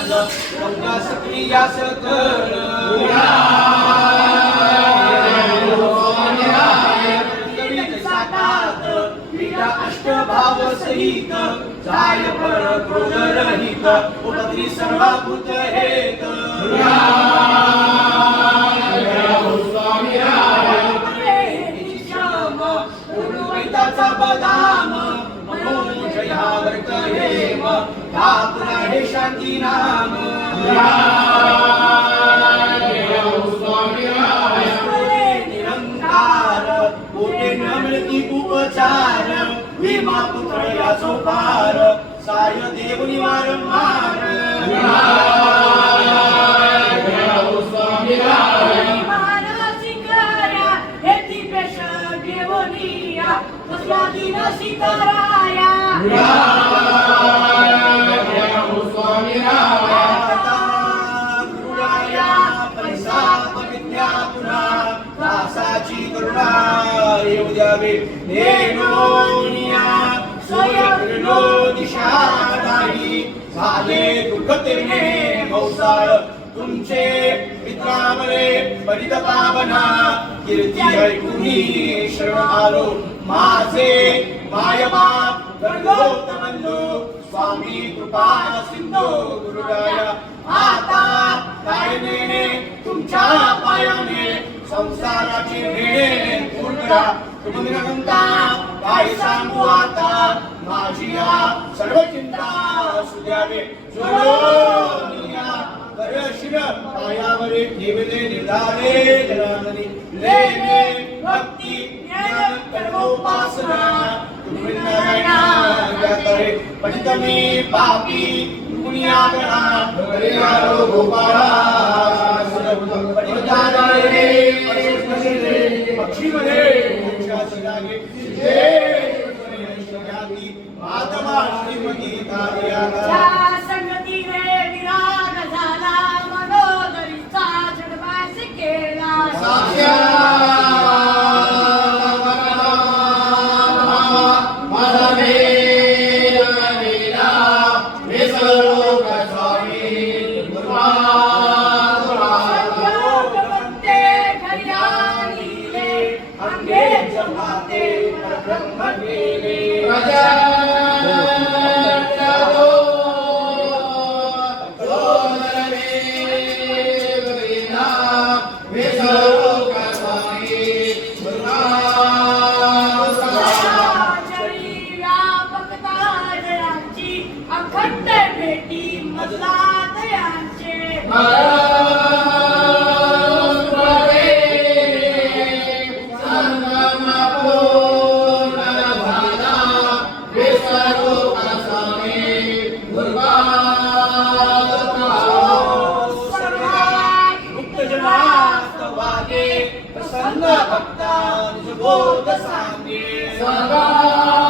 कुंडीकर, भक्ती भागवली गड, वैराग्याचा चूर्ण विमल, रंगा सकली या सकल अष्टभाव सहित जाय पर क्रोध रहित उपद्री सर्वाभूत हेत. श्याम पूर्णवेदाचा बदाम ठाकुरा हे शांती नाम. निरंकार कोटे न मिळती उपचार. भीमा पुत्र याचो पार साय देव वारंवार महाराजी तुमचे मित्रामरे परित पावना कीर्ती ऐकुनी शरण आलो माझे मायबाप गर्गोत बंधू स्वामी कृपा सिंधू गुरुराया आता काय नेणे तुमच्या पायाने संसाराची नेणे पूर्ण करा तुम्ही निरंता काय सांगू आता माझी या सर्व चिंता सुद्यावे जोडोनिया शिर पायावरे ठेवले निर्धारे जनार्दनी लेने भक्ती ज्ञान कर्मोपासना तुम्ही नारायणागतरे पठितमे पापी पुण्यागणा हरियारो गोपाळा Amen. बोध सांगे कोटी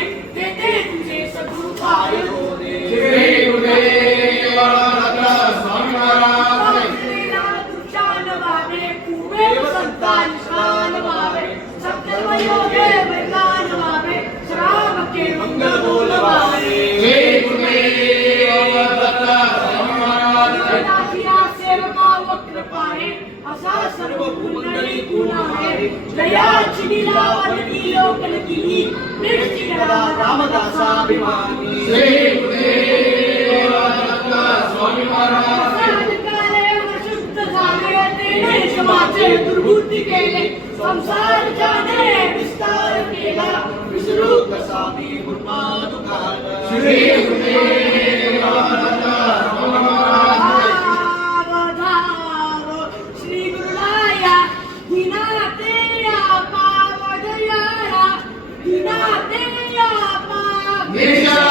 రామదాసాభిమాని శ్రీ స్వామి संसार विस्तार केला Yeah.